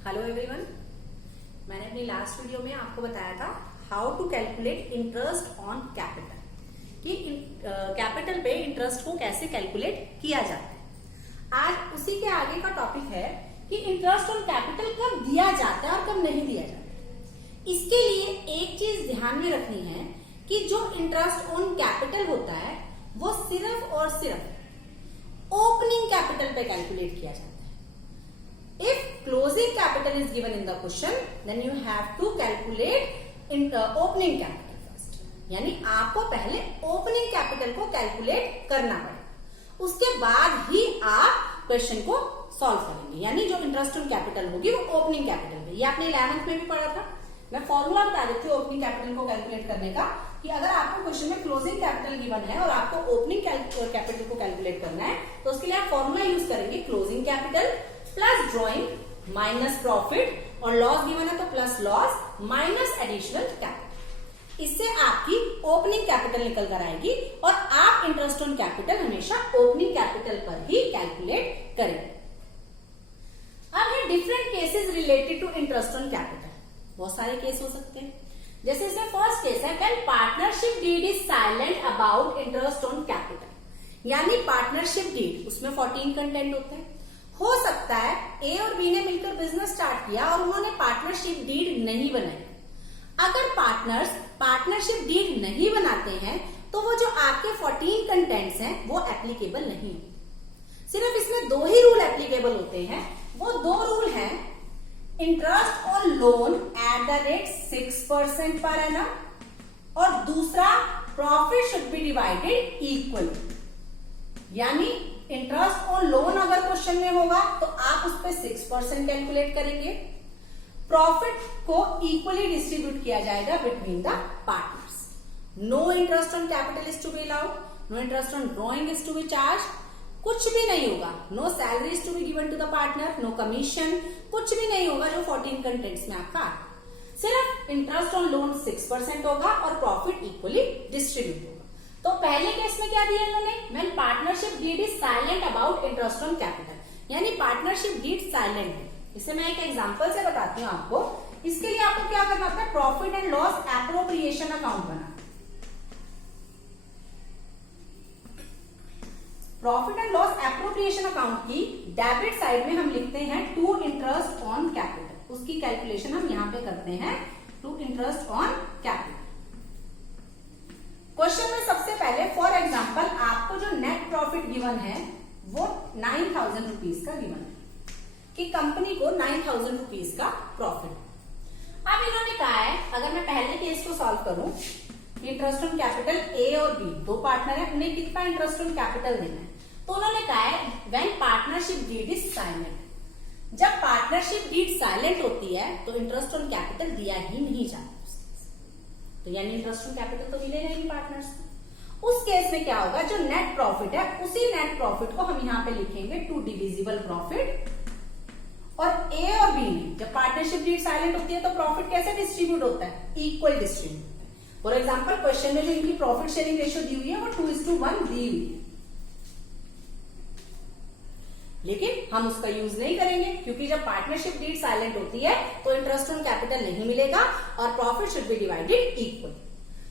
Hello everyone, मैंने अपनी last video में आपको बताया था how to calculate interest on capital, कि कैपिटल पे इंटरेस्ट को कैसे कैलकुलेट किया जाता है। आज उसी के आगे का टॉपिक है कि इंटरेस्ट ऑन कैपिटल कब दिया जाता है और कब नहीं दिया जाता है। इसके लिए एक चीज ध्यान में रखनी है कि जो इंटरेस्ट ऑन कैपिटल होता है वो सिर्फ और सिर्फ ओपनिंग कैपिटल पे कैलकुलेट किया जाता है। If closing capital is given in the question, then you have to calculate in the opening capital first. यानी आपको पहले opening capital को कैलकुलेट करना पड़ेगा, उसके बाद ही आप क्वेश्चन को सॉल्व करेंगे। यानी जो इंटरेस्ट ऑन कैपिटल होगी वो ओपनिंग कैपिटल में। ये आपने 11th में भी पढ़ा था। मैं फॉर्मूला बता देती हूँ ओपनिंग कैपिटल को कैलकुलेट करने का, कि अगर आपको क्वेश्चन में क्लोजिंग कैपिटल गिवन है और आपको ओपनिंग कैपिटल को कैलकुलेट करना है तो उसके लिए आप फॉर्मूला यूज करेंगे closing capital plus drawing minus profit, और लॉस गिवन है तो plus loss minus additional capital. इससे आपकी ओपनिंग कैपिटल निकल कर आएगी और आप इंटरेस्ट ऑन कैपिटल हमेशा ओपनिंग कैपिटल पर ही कैलकुलेट करेंगे। अब है different cases related to interest on capital. बहुत सारे केस हो सकते हैं, जैसे इसमें फर्स्ट केस है when partnership deed is silent about interest on capital. यानी पार्टनरशिप डीड, उसमें 14 कंटेंट होते हैं। हो सकता है ए और बी ने मिलकर बिजनेस स्टार्ट किया और उन्होंने पार्टनरशिप डीड नहीं बनाई। अगर पार्टनर्स पार्टनरशिप डीड नहीं बनाते हैं तो वो जो आपके 14 कंटेंट्स हैं वो एप्लीकेबल नहीं होते। सिर्फ इसमें दो ही रूल एप्लीकेबल होते हैं। वो दो रूल हैं, interest on loan at the rate 6% per annum, और दूसरा profit should be divided equally. यानी इंटरेस्ट ऑन लोन अगर क्वेश्चन में होगा तो आप उस पर 6% कैलकुलेट करेंगे। प्रॉफिट को इक्वली डिस्ट्रीब्यूट किया जाएगा between the partners. No interest on capital is to be allowed, no interest on drawing is to be charge, कुछ भी नहीं होगा। No salary is to be given to the partner, no commission, कुछ भी नहीं होगा जो 14 कंटेंट्स में आपका। सिर्फ इंटरेस्ट ऑन लोन 6% होगा और प्रॉफिट इक्वली डिस्ट्रीब्यूट होगा। तो पहले केस में क्या दिया इन्होंने, when partnership deed is silent about interest on capital, यानी पार्टनरशिप डीड साइलेंट है। इसे मैं एक एग्जांपल से बताती हूँ आपको। इसके लिए आपको क्या करना होता है, profit and loss appropriation account बनाना। Profit and loss appropriation account की डेबिट साइड में हम लिखते हैं टू इंटरेस्ट ऑन कैपिटल। उसकी कैलकुलेशन हम यहां पे करते हैं to interest on capital. Question में सबसे पहले फॉर एग्जांपल आपको जो नेट प्रॉफिट गिवन है वो 9,000 रुपीज का गिवन है, कि कंपनी को 9,000 रुपीज का प्रॉफिट। अब इन्होंने कहा है, अगर मैं पहले केस को सॉल्व करूं, इंटरेस्ट ऑन कैपिटल ए और बी दो पार्टनर है, उन्हें कितना इंटरेस्ट ऑन कैपिटल देना है, तो उन्होंने कहा है when partnership deed is silent. जब पार्टनरशिप डीड साइलेंट होती है तो इंटरेस्ट ऑन कैपिटल दिया ही नहीं जाता, तो यानी इंटरेस्ट ऑन कैपिटल तो मिलेगा ही पार्टनर्स को। उस केस में क्या होगा, जो नेट प्रॉफिट है उसी नेट प्रॉफिट को हम यहाँ पे लिखेंगे टू डिविजिबल प्रॉफिट। और ए और बी में जब पार्टनरशिप डीड साइलेंट होती है तो प्रॉफिट कैसे डिस्ट्रीब्यूट होता है, इक्वल डिस्ट्रीब्यूट होता है। फॉर एग्जाम्पल क्वेश्चन में जो इनकी प्रॉफिट शेयरिंग रेशियो दी हुई है वो 2:1 दी हुई है, लेकिन हम उसका यूज नहीं करेंगे क्योंकि जब पार्टनरशिप डीड साइलेंट होती है तो इंटरेस्ट ऑन कैपिटल नहीं मिलेगा और profit should be divided equal.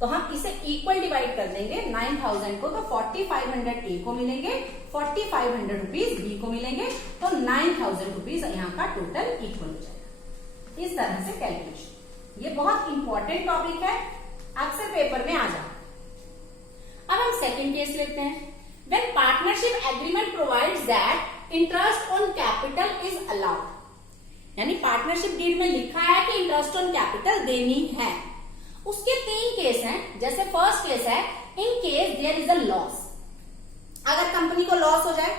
तो हम इसे इक्वल डिवाइड कर देंगे 9,000 को, तो 4,500 ए को मिलेंगे, 4,500 रुपीज बी को मिलेंगे, तो 9,000 रुपीज यहाँ का टोटल इक्वल हो जाएगा। इस तरह से कैलकुलेशन, ये बहुत इंपॉर्टेंट टॉपिक है, अक्सर पेपर में आ जाता। अब हम सेकेंड केस लेते हैं। When partnership agreement provides that interest on capital is allowed, यानी पार्टनरशिप डीड में लिखा है कि इंटरेस्ट ऑन कैपिटल देनी है। उसके 3 केस हैं। जैसे फर्स्ट केस है in case there is a loss. अगर कंपनी को लॉस हो जाए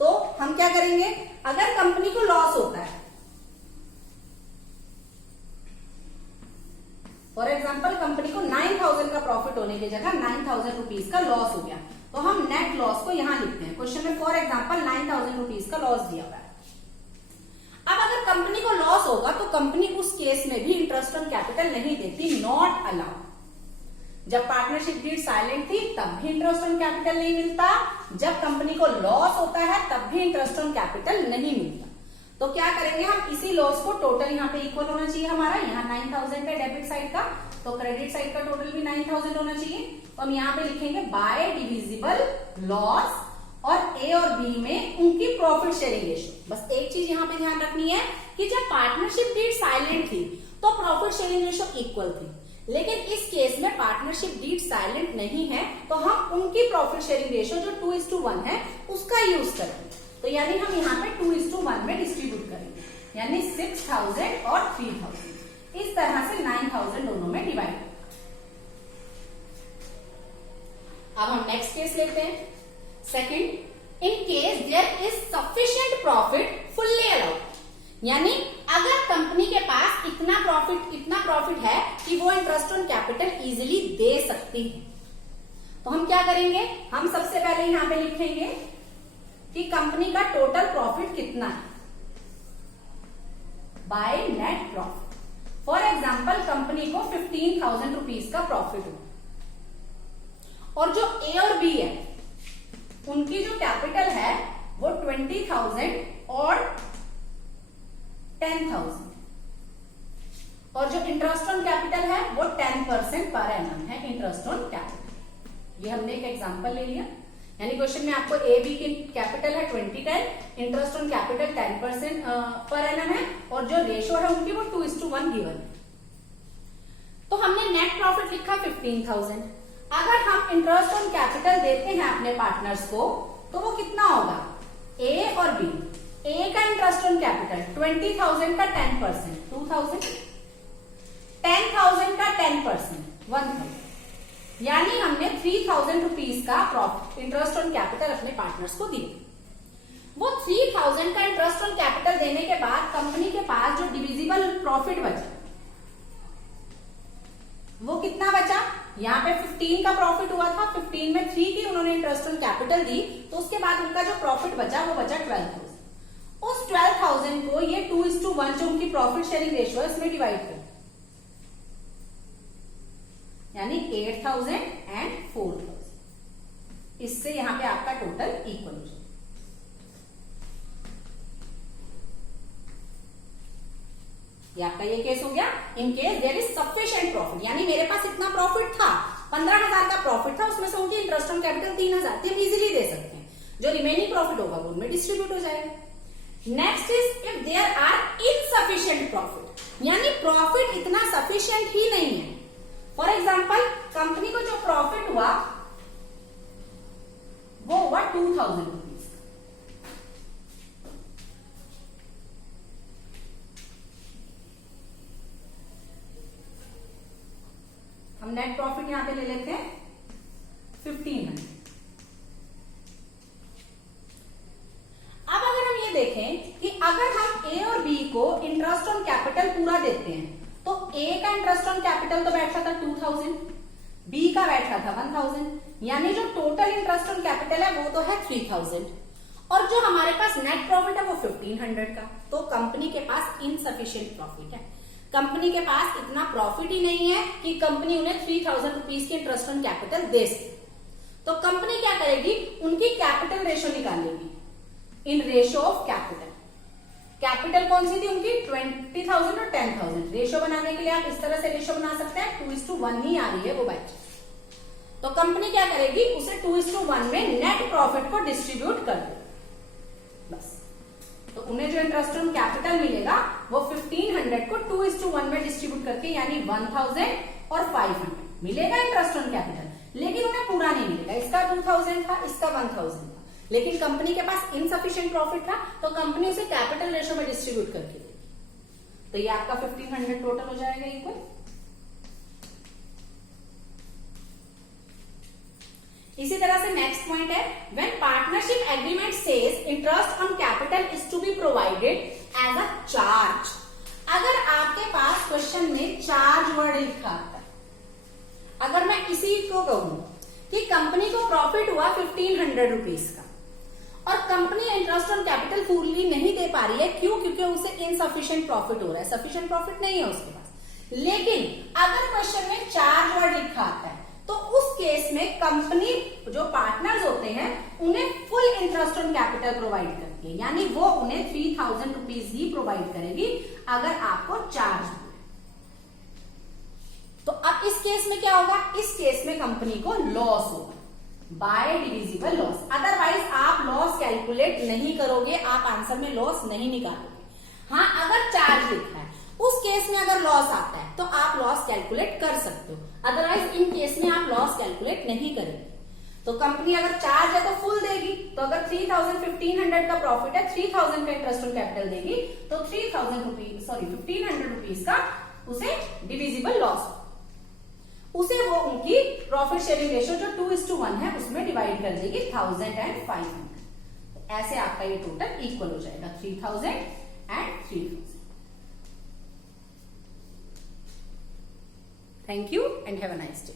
तो हम क्या करेंगे, अगर कंपनी को लॉस होता है, फॉर एग्जाम्पल कंपनी को 9,000 का प्रॉफिट होने की जगह 9,000 रुपीज का लॉस हो गया, तो हम नेट लॉस को यहां लिखते हैं। क्वेश्चन में फॉर एग्जांपल 9,000 रुपीज का लॉस दिया हुआ है। अब अगर कंपनी को लॉस होगा तो कंपनी उस केस में भी इंटरेस्ट ऑन कैपिटल नहीं देती, नॉट अलाउड। जब पार्टनरशिप डीड साइलेंट थी तब भी इंटरेस्ट ऑन कैपिटल नहीं मिलता, जब कंपनी को लॉस होता है तब भी इंटरेस्ट ऑन कैपिटल नहीं मिलता। तो क्या करेंगे हम, इसी लॉस को टोटल यहाँ पे इक्वल होना चाहिए हमारा, यहाँ 9000 है डेबिट साइड का, तो क्रेडिट साइड का टोटल भी 9000 होना चाहिए। तो हम यहाँ पे लिखेंगे बाय डिविजिबल लॉस और ए और बी में उनकी प्रॉफिट शेयरिंग रेशियो। बस एक चीज यहाँ पे ध्यान रखनी है कि जब पार्टनरशिप डीड साइलेंट थी तो प्रॉफिट शेयरिंग रेशियो इक्वल थी, लेकिन इस केस में पार्टनरशिप डीड साइलेंट नहीं है तो हम उनकी प्रॉफिट शेयरिंग रेशियो जो 2:1 है उसका यूज करेंगे। तो यानी हम यहाँ पे 2:1 में डिस्ट्रीब्यूट करेंगे, यानी 6000 और 3000, इस तरह से 9000 दोनों में डिवाइड होगा। अब हम नेक्स्ट केस लेते हैं, second, in case there is sufficient profit fully allowed, यानी अगर कंपनी के पास इतना प्रॉफिट है कि वो इंटरेस्ट ऑन कैपिटल इजीली दे सकती है, तो हम क्या करेंगे, हम सबसे पहले यहां पे लिखेंगे कि कंपनी का टोटल प्रॉफिट कितना है by net profit. For example company को 15,000 रुपीज का प्रॉफिट हुआ और जो ए और बी है उनकी जो कैपिटल है वो 20,000 और 10,000, और जो इंटरेस्ट ऑन कैपिटल है वो 10% पर एनम है इंटरेस्ट ऑन कैपिटल। ये हमने एक एग्जांपल ले लिया, यानी क्वेश्चन में आपको ए बी की कैपिटल है 2010, interest on capital 10% per annum है और जो रेशो है उनकी वो 2:1 गिवन है। तो हमने नेट प्रॉफिट लिखा 15,000। अगर हम इंटरेस्ट ऑन कैपिटल देते हैं अपने पार्टनर्स को तो वो कितना होगा, ए और बी, ए का इंटरेस्ट ऑन कैपिटल 20,000 का 10% 2,000, 10,000 का 10% 1,000, यानी हमने 3,000 रुपीज का प्रॉफिट इंटरेस्ट ऑन कैपिटल अपने पार्टनर्स को दिया। वो 3,000 का इंटरेस्ट ऑन कैपिटल देने के बाद कंपनी के पास जो डिविजिबल प्रॉफिट बचा वो कितना बचा, यहाँ पे 15 का प्रॉफिट हुआ था, 15 में 3 की उन्होंने इंटरेस्ट ऑन कैपिटल दी, तो उसके बाद उनका जो प्रॉफिट बचा वो बचा 12,000। उस 12,000 को ये 2:1 जो उनकी प्रॉफिट शेयरिंग रेशियो है इसमें डिवाइड कर, यानी 8,000 एंड 4,000, इससे यहां पे आपका टोटल इक्वल हो जाए। ये आपका ये केस हो गया, in case there is sufficient profit, यानी मेरे पास इतना प्रॉफिट था, 15,000 का प्रॉफिट था, उसमें से उनकी इंटरेस्ट ऑन कैपिटल 3,000 थे, हम इजीली दे सकते हैं, जो रिमेनिंग प्रॉफिट होगा वो उनमें डिस्ट्रीब्यूट हो जाएगा। Next is if there are insufficient profit, यानी प्रॉफिट इतना सफिशिएंट ही नहीं है। फॉर एग्जांपल कंपनी को जो प्रॉफिट हुआ वो हुआ 2,000 रुपीज, हम नेट प्रॉफिट यहां पे ले लेते हैं 1,500। अब अगर हम ये देखें कि अगर हम ए और बी को इंटरेस्ट ऑन कैपिटल पूरा देते हैं तो ए का इंटरेस्ट ऑन कैपिटल तो बैठ रहा था 2,000, बी का बैठ रहा था 1,000, यानी जो टोटल इंटरेस्ट ऑन कैपिटल है वो तो है 3,000, और जो हमारे पास नेट प्रॉफिट है वो 1,500 का। तो कंपनी के पास इनसफिशिएंट प्रॉफिट है, कंपनी के पास इतना प्रॉफिट ही नहीं है कि कंपनी उन्हें 3,000 रुपीज की इंटरेस्ट ऑन कैपिटल दे सके। तो कंपनी क्या करेगी, उनकी कैपिटल रेशियो निकालेगी in ratio of capital. Capital कौन सी थी उनकी 20,000 और 10,000, रेशियो बनाने के लिए आप इस तरह से रेशियो बना सकते हैं, 2:1 ही आ रही है वो बैच। तो कंपनी क्या करेगी, उसे 2:1 में नेट प्रॉफिट को डिस्ट्रीब्यूट कर दे बस। तो उन्हें जो इंटरेस्ट ऑन कैपिटल मिलेगा वो 1,500 को 2:1 में डिस्ट्रीब्यूट करके, यानी 1,000 और 500 मिलेगा इंटरेस्ट ऑन कैपिटल, लेकिन उन्हें पूरा नहीं मिलेगा। इसका 2,000 था, इसका 1,000 था, लेकिन कंपनी के पास इनसफिशिएंट प्रॉफिट था तो कंपनी उसे कैपिटल रेशियो में डिस्ट्रीब्यूट करके देगी। तो ये आपका 1,500 टोटल हो जाएगा इक्वल। इसी तरह से नेक्स्ट पॉइंट है, when partnership agreement says interest on capital is to be provided as a charge. अगर आपके पास क्वेश्चन में चार्ज वर्ड लिखा आता है, अगर मैं इसी को कहूं कि कंपनी को प्रॉफिट हुआ 1,500 रुपीज का और company interest on capital fully नहीं दे पा रही है, क्यों, क्योंकि उसे इनसफिशिएंट प्रॉफिट हो रहा है, सफिशिएंट प्रॉफिट नहीं है उसके पास। लेकिन अगर क्वेश्चन में चार्ज वर्ड लिखा आता है तो उस केस में कंपनी जो पार्टनर्स होते हैं उन्हें full interest on capital provide करती है, यानी वो उन्हें 3000 रुपीज ही प्रोवाइड करेगी अगर आपको चार्ज हुए। तो अब इस केस में क्या होगा, इस केस में कंपनी को लॉस होगा बाय डिविजिबल लॉस। अदरवाइज आप लॉस कैलकुलेट नहीं करोगे, आप आंसर में लॉस नहीं निकालोगे। हाँ, अगर चार्ज लिखा है उस केस में अगर लॉस आता है तो आप लॉस कैलकुलेट कर सकते हो, अदरवाइज इन केस में आप लॉस कैलकुलेट नहीं करेंगे। तो कंपनी अगर चार्ज है तो फुल देगी, तो अगर 1500 का प्रॉफिट है, 3000 का इंटरेस्ट ऑन कैपिटल देगी, तो 1500 रुपीज का उसे डिविजिबल लॉस, उसे वो उनकी प्रॉफिट शेयरिंग रेशियो जो 2:1 है उसमें डिवाइड कर देगी 1000 एंड 500। ऐसे आपका ये टोटल इक्वल हो जाएगा 3000 and 3000। Thank you and have a nice day.